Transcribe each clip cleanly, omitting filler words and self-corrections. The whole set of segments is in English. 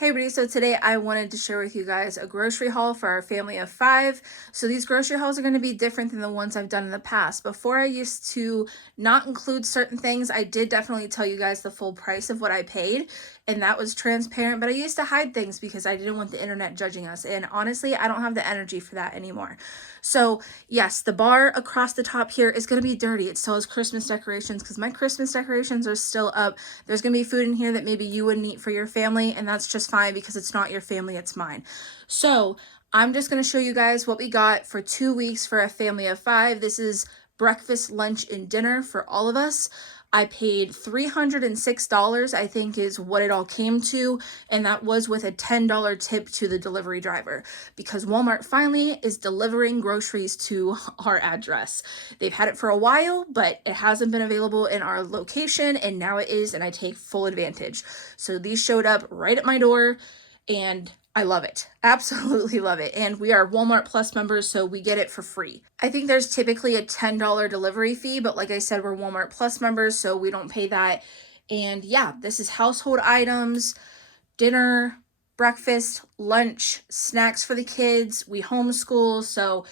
Hey everybody, so today I wanted to share with you guys a grocery haul for our family of 5. So these grocery hauls are going to be different than the ones I've done in the past. Before, I used to not include certain things. I did definitely tell you guys the full price of what I paid, and that was transparent, but I used to hide things because I didn't want the internet judging us, and honestly, I don't have the energy for that anymore. So yes, the bar across the top here is going to be dirty. It still has Christmas decorations because my Christmas decorations are still up. There's going to be food in here that maybe you wouldn't eat for your family, and that's just fine because it's not your family, it's mine. So I'm just going to show you guys what we got for 2 weeks for a family of 5. This is breakfast, lunch, and dinner for all of us. I paid $306, I think is what it all came to, and that was with a $10 tip to the delivery driver because Walmart finally is delivering groceries to our address. They've had it for a while, but it hasn't been available in our location, and now it is, and I take full advantage. So these showed up right at my door, and I love it. Absolutely love it. And we are Walmart Plus members, so we get it for free. I think there's typically a $10 delivery fee, but like I said, we're Walmart Plus members, so we don't pay that. And yeah, this is household items, dinner, breakfast, lunch, snacks for the kids. We homeschool, so,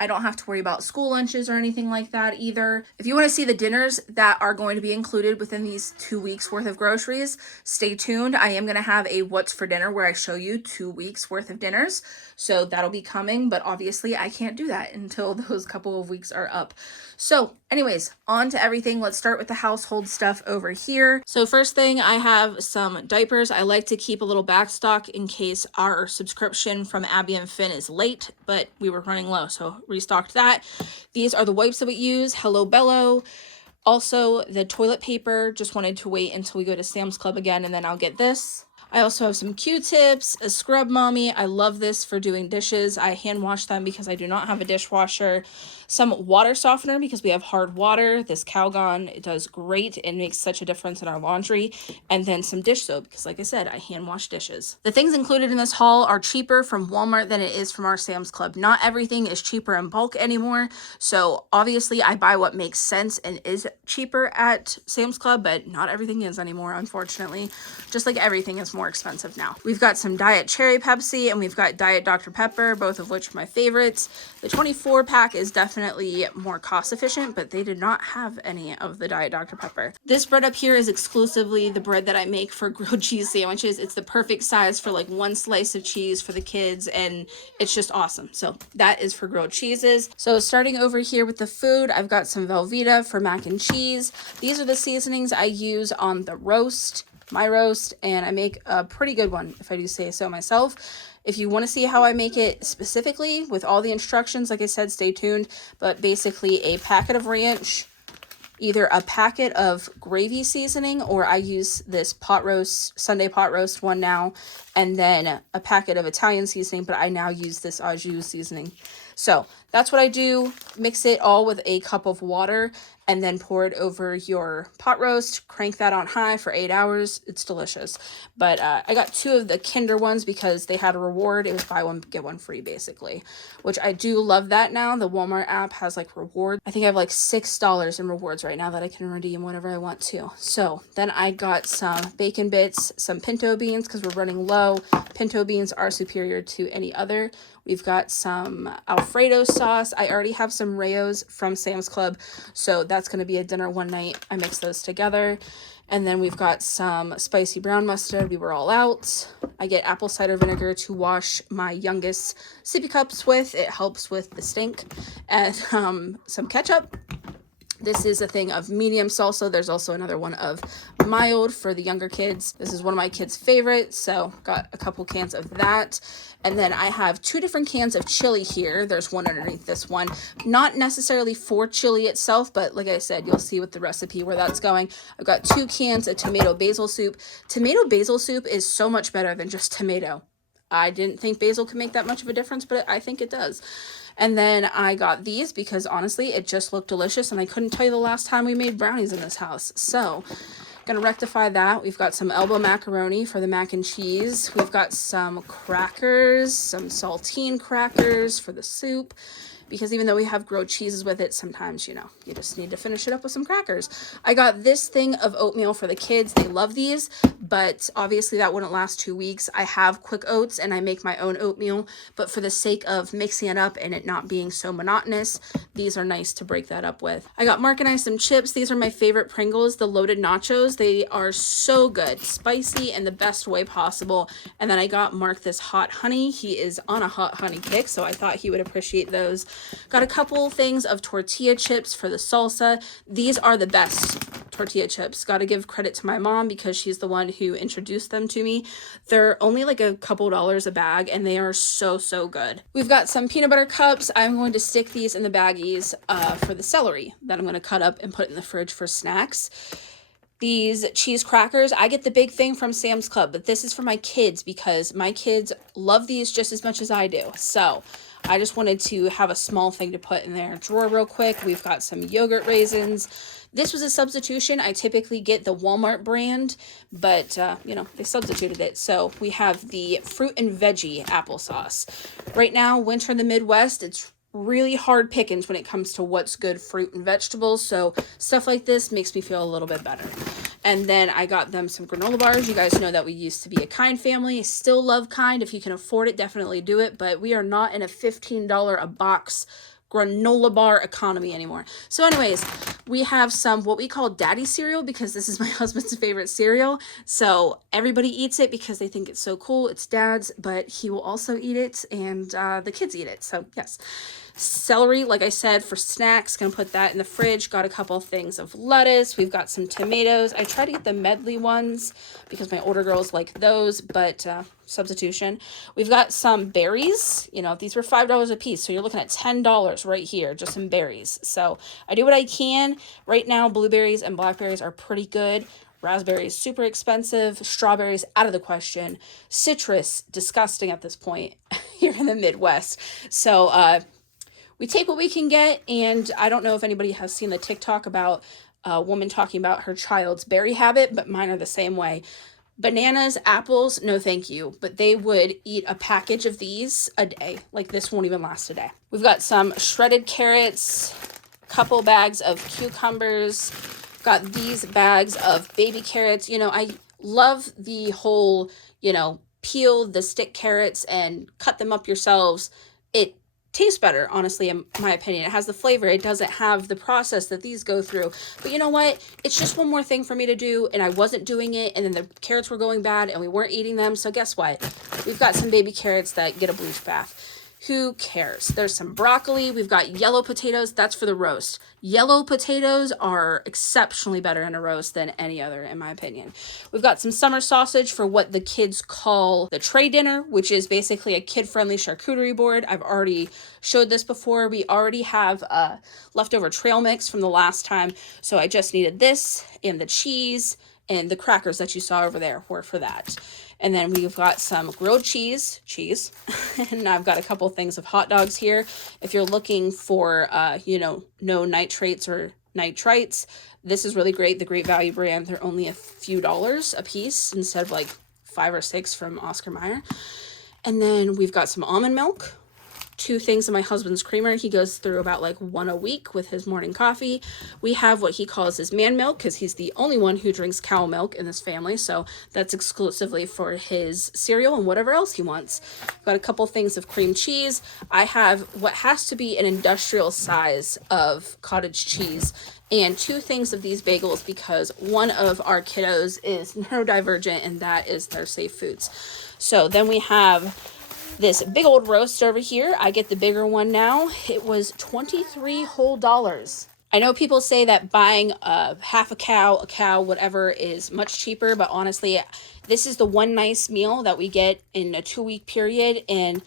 I don't have to worry about school lunches or anything like that either. If you want to see the dinners that are going to be included within these 2 weeks worth of groceries, stay tuned. I am going to have a what's for dinner where I show you 2 weeks worth of dinners. So that'll be coming, but obviously I can't do that until those couple of weeks are up. So anyways, on to everything. Let's start with the household stuff over here. So first thing, I have some diapers. I like to keep a little back stock in case our subscription from Abby and Finn is late, but we were running low, so restocked that. These are the wipes that we use. Hello Bello. Also the toilet paper. Just wanted to wait until we go to Sam's Club again, and then I'll get this. I also have some Q-tips, a scrub mommy. I love this for doing dishes. I hand wash them because I do not have a dishwasher. Some water softener because we have hard water. This Calgon, it does great and makes such a difference in our laundry. And then some dish soap because, like I said, I hand wash dishes. The things included in this haul are cheaper from Walmart than it is from our Sam's Club. Not everything is cheaper in bulk anymore. So obviously I buy what makes sense and is cheaper at Sam's Club, but not everything is anymore, unfortunately. Just like everything is more expensive now. We've got some Diet Cherry Pepsi and we've got Diet Dr. Pepper, both of which are my favorites. The 24 pack is definitely more cost efficient, but they did not have any of the Diet Dr. Pepper. This bread up here is exclusively the bread that I make for grilled cheese sandwiches. It's the perfect size for like one slice of cheese for the kids, and it's just awesome. So that is for grilled cheeses. So starting over here with the food, I've got some Velveeta for mac and cheese. These are the seasonings I use on the roast, my roast, and I make a pretty good one if I do say so myself. If you want to see how I make it specifically with all the instructions, like I said, stay tuned. But basically a packet of ranch, either a packet of gravy seasoning, or I use this pot roast, Sunday pot roast one now, and then a packet of Italian seasoning, but I now use this au jus seasoning. So that's what I do. Mix it all with a cup of water and then pour it over your pot roast. Crank that on high for 8 hours. It's delicious. But I got 2 of the Kinder ones because they had a reward. It was buy one, get one free, basically, which I do love that now. The Walmart app has like rewards. I think I have like $6 in rewards right now that I can redeem whenever I want to. So then I got some bacon bits, some pinto beans because we're running low. Pinto beans are superior to any other. We've got some Alfredo sauce. I already have some Rayos from Sam's Club, so that's going to be a dinner one night. I mix those together. And then we've got some spicy brown mustard. We were all out. I get apple cider vinegar to wash my youngest sippy cups with. It helps with the stink. And some ketchup. This is a thing of medium salsa. There's also another one of mild for the younger kids. This is one of my kids' favorites, so got a couple cans of that. And then I have 2 different cans of chili here. There's one underneath this one. Not necessarily for chili itself, but like I said, you'll see with the recipe where that's going. I've got 2 cans of tomato basil soup. Tomato basil soup is so much better than just tomato. I didn't think basil could make that much of a difference, but I think it does. And then I got these because honestly, it just looked delicious and I couldn't tell you the last time we made brownies in this house. So gonna rectify that. We've got some elbow macaroni for the mac and cheese. We've got some crackers, some saltine crackers for the soup. because even though we have grilled cheeses with it, sometimes, you know, you just need to finish it up with some crackers. I got this thing of oatmeal for the kids. They love these, but obviously that wouldn't last 2 weeks. I have quick oats and I make my own oatmeal, but for the sake of mixing it up and it not being so monotonous, these are nice to break that up with. I got Mark and I some chips. These are my favorite Pringles, the loaded nachos. They are so good, spicy in the best way possible. And then I got Mark this hot honey. He is on a hot honey kick, so I thought he would appreciate those. Got a couple things of tortilla chips for the salsa. These are the best tortilla chips. Got to give credit to my mom because she's the one who introduced them to me. They're only like a couple dollars a bag and they are so good. We've got some peanut butter cups. I'm going to stick these in the baggies for the celery that I'm going to cut up and put in the fridge for snacks. These cheese crackers, I get the big thing from Sam's Club, but this is for my kids because my kids love these just as much as I do. So I just wanted to have a small thing to put in their drawer real quick. We've got some yogurt raisins. This was a substitution. I typically get the Walmart brand, but you know, they substituted it. So we have the fruit and veggie applesauce. Right now, winter in the Midwest, it's really hard pickings when it comes to what's good fruit and vegetables. So stuff like this makes me feel a little bit better. And then I got them some granola bars. You guys know that we used to be a Kind family. Still love Kind. If you can afford it, definitely do it. But we are not in a $15 a box granola bar economy anymore. So anyways, we have some what we call daddy cereal because this is my husband's favorite cereal. So everybody eats it because they think it's so cool. It's dad's, but he will also eat it and the kids eat it. So yes. Celery, like I said, for snacks, gonna put that in the fridge. Got a couple things of lettuce. We've got some tomatoes. I try to get the medley ones because my older girls like those, but substitution. We've got some berries. You know, these were $5 a piece, so you're looking at $10 right here, just some berries. So I do what I can. Right now, blueberries and blackberries are pretty good. Raspberries, super expensive. Strawberries, out of the question. Citrus, disgusting at this point here in the Midwest. So, we take what we can get, and I don't know if anybody has seen the TikTok about a woman talking about her child's berry habit, but mine are the same way. Bananas, apples, no thank you, but they would eat a package of these a day. Like this won't even last a day. We've got some shredded carrots, couple bags of cucumbers, got these bags of baby carrots. You know, I love the whole, you know, peel the stick carrots and cut them up yourselves. It tastes better, honestly, in my opinion. It has the flavor. It doesn't have the process that these go through. But you know what? It's just one more thing for me to do, and I wasn't doing it, and then the carrots were going bad, and we weren't eating them. So guess what? We've got some baby carrots that get a bleach bath. Who cares? There's some broccoli. We've got yellow potatoes. That's for the roast. Yellow potatoes are exceptionally better in a roast than any other, in my opinion. We've got some summer sausage for what the kids call the tray dinner, which is basically a kid-friendly charcuterie board. I've already showed this before. We already have leftover trail mix from the last time, so I just needed this and the cheese, and the crackers that you saw over there were for that. And then we've got some grilled cheese, and I've got a couple things of hot dogs here. If you're looking for, you know, no nitrates or nitrites, this is really great. The Great Value brand, they're only a few dollars a piece instead of like 5 or 6 from Oscar Mayer. And then we've got some almond milk. 2 things of my husband's creamer. He goes through about like 1 a week with his morning coffee. We have what he calls his man milk because he's the only one who drinks cow milk in this family. So that's exclusively for his cereal and whatever else he wants. Got a couple things of cream cheese. I have what has to be an industrial size of cottage cheese and 2 things of these bagels because one of our kiddos is neurodivergent and that is their safe foods. So then we have this big old roast over here. I get the bigger one now. It was $23 whole. I know people say that buying half a cow, whatever is much cheaper, but honestly, this is the one nice meal that we get in a 2-week period, and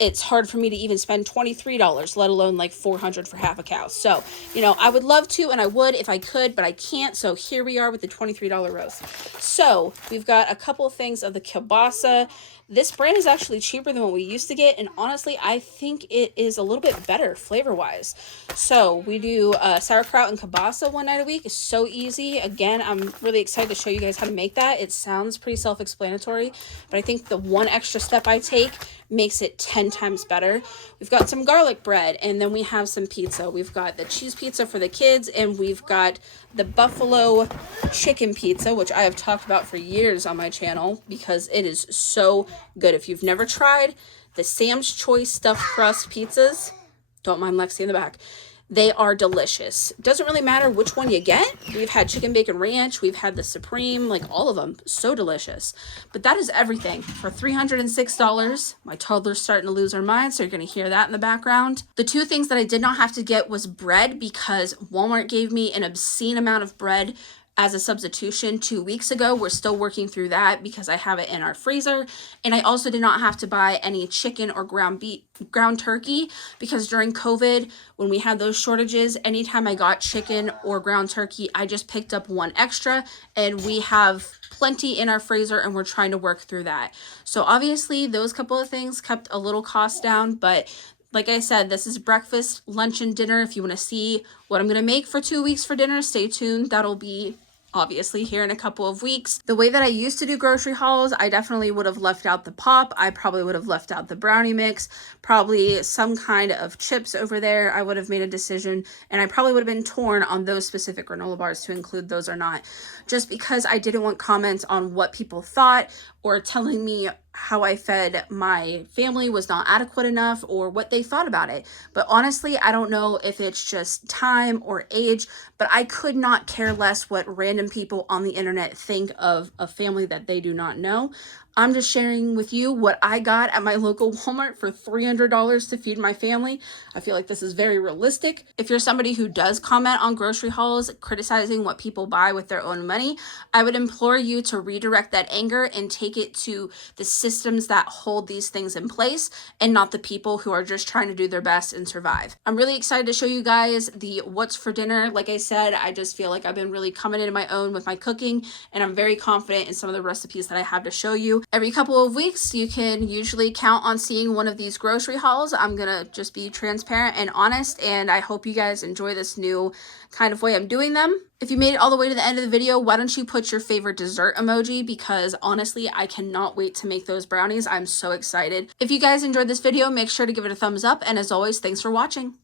it's hard for me to even spend $23, let alone like $400 for half a cow. So, you know, I would love to, and I would if I could, but I can't. So here we are with the $23 roast. So we've got a couple things of the kielbasa. This brand is actually cheaper than what we used to get, and honestly, I think it is a little bit better flavor-wise. So we do sauerkraut and kielbasa one night a week. It's so easy. Again, I'm really excited to show you guys how to make that. It sounds pretty self-explanatory, but I think the one extra step I take makes it 10 10 times better. We've got some garlic bread, and then we have some pizza. We've got the cheese pizza for the kids, and we've got the buffalo chicken pizza, which I have talked about for years on my channel because it is so good. If you've never tried the Sam's Choice stuffed crust pizzas, don't mind Lexi in the back, they are delicious. Doesn't really matter which one you get. We've had chicken bacon ranch. We've had the supreme, like all of them. So delicious. But that is everything for $306. My toddler's starting to lose her mind, so you're going to hear that in the background. The two things that I did not have to get was bread because Walmart gave me an obscene amount of bread as a substitution 2 weeks ago. We're still working through that because I have it in our freezer. And I also did not have to buy any chicken or ground turkey because during COVID, when we had those shortages, anytime I got chicken or ground turkey, I just picked up one extra, and we have plenty in our freezer and we're trying to work through that. So obviously those couple of things kept a little cost down, but like I said, this is breakfast, lunch, and dinner. If you want to see what I'm going to make for 2 weeks for dinner, stay tuned. That'll be obviously here in a couple of weeks. The way that I used to do grocery hauls, I definitely would have left out the pop. I probably would have left out the brownie mix, probably some kind of chips over there. I would have made a decision, and I probably would have been torn on those specific granola bars to include those or not, just because I didn't want comments on what people thought or telling me how I fed my family was not adequate enough or what they thought about it. But honestly, I don't know if it's just time or age, but I could not care less what random people on the internet think of a family that they do not know. I'm just sharing with you what I got at my local Walmart for $300 to feed my family. I feel like this is very realistic. If you're somebody who does comment on grocery hauls, criticizing what people buy with their own money, I would implore you to redirect that anger and take it to the systems that hold these things in place and not the people who are just trying to do their best and survive. I'm really excited to show you guys the what's for dinner. Like I said, I just feel like I've been really coming into my own with my cooking, and I'm very confident in some of the recipes that I have to show you. Every couple of weeks, you can usually count on seeing one of these grocery hauls. I'm gonna just be transparent and honest, and I hope you guys enjoy this new kind of way I'm doing them. If you made it all the way to the end of the video, why don't you put your favorite dessert emoji? Because honestly, I cannot wait to make those brownies. I'm so excited. If you guys enjoyed this video, make sure to give it a thumbs up, and as always, thanks for watching.